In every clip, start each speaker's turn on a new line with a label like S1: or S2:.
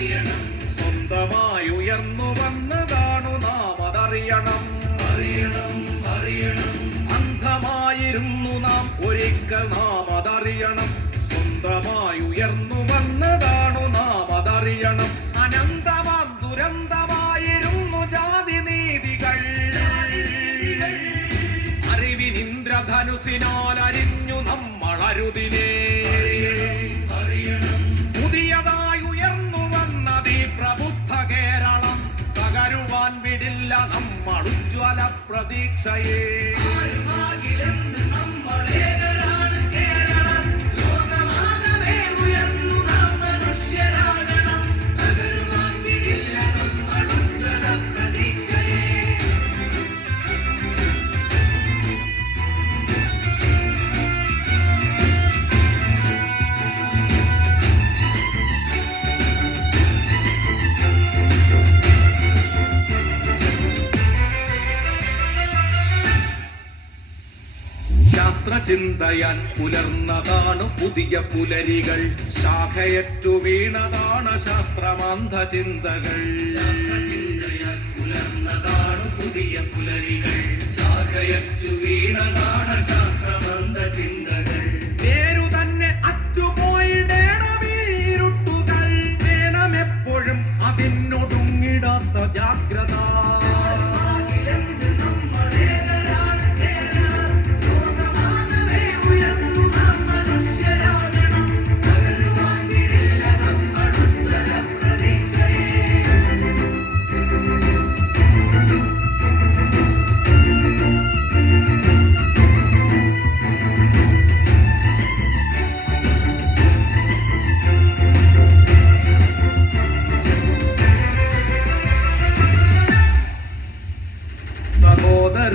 S1: അറിയണം. സ്വന്തമായി ഉയർന്നു വന്നതാണു നാം അതറിയണം. അറിയണം അറിയണം. അന്ധമായിരുന്നു നാം ഒരിക്കൽ നാം അതറിയണം. സ്വന്തമായി ഉയർന്നു വന്നതാണു നാം അതറിയണം. അനന്തമാം ദുരന്തമായിരുന്നു ജാതി നീതികൾ. അറിവിനിന്ദ്രധനുസിനാൽ അരിഞ്ഞു നമ്മൾ അരുതിനെ വിടില്ല നമ്മൾ ഉജ്ജ്വല ശാസ്ത്രചിന്തയാൽ പുലർന്നതാണ് പുതിയ പുലരികൾ. ശാഖയറ്റു വീണതാണ് ശാസ്ത്രമാന്ധ ചിന്തകൾ.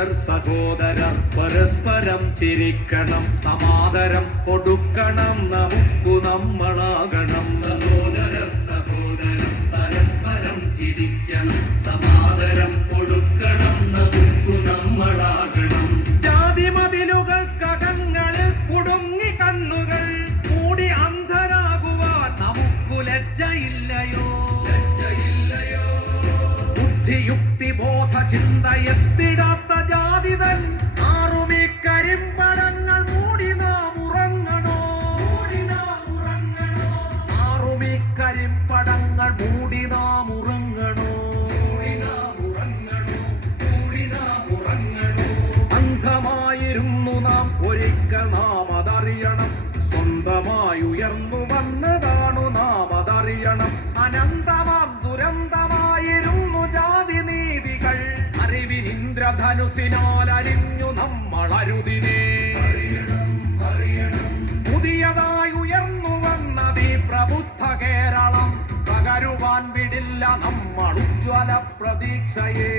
S1: സഹോദരർ സഹോദരർ പരസ്പരം ചിരിക്കണം സമാദരം കൊടുക്കണം നമുക്കു നമ്മളാകണം. സഹോദരർ സഹോദരർ പരസ്പരം ചിരിക്കണം സമാദരം കൊടുക്കണം നമുക്കു നമ്മളാകണം. ജാതി മതിലുകൾക്കകങ്ങളിൽ കുടുങ്ങി കണ്ണുകൾ കൂടി അന്ധരാകുവാൻ നമുക്കു ലജ്ജയില്ലയോ ബോധ ചിന്ത എത്തിടാത്ത ജാതിതൻ. ആറുമി കരിമ്പടങ്ങൾ മൂടി നാം ഉറങ്ങണോ? ആറുമീ കരിമ്പടങ്ങൾ മൂടി നാം ഉറങ്ങണോ? അന്ധമായിരുന്നു നാം ഒരിക്കൽ നാം അതറിയണം. സ്വന്തമായി ഉയർന്നു വന്നതാണു നാം അതറിയണം. അറിവിനിന്ദ്രധനുസിനാൽ അരിഞ്ഞു നമ്മൾ അരുതിനെ പുതിയതായി ഉയർന്നു വന്നത് ഈ പ്രബുദ്ധ കേരളം. പകരുവാൻ വിടില്ല നമ്മൾ ഉജ്ജ്വല പ്രതീക്ഷയെ.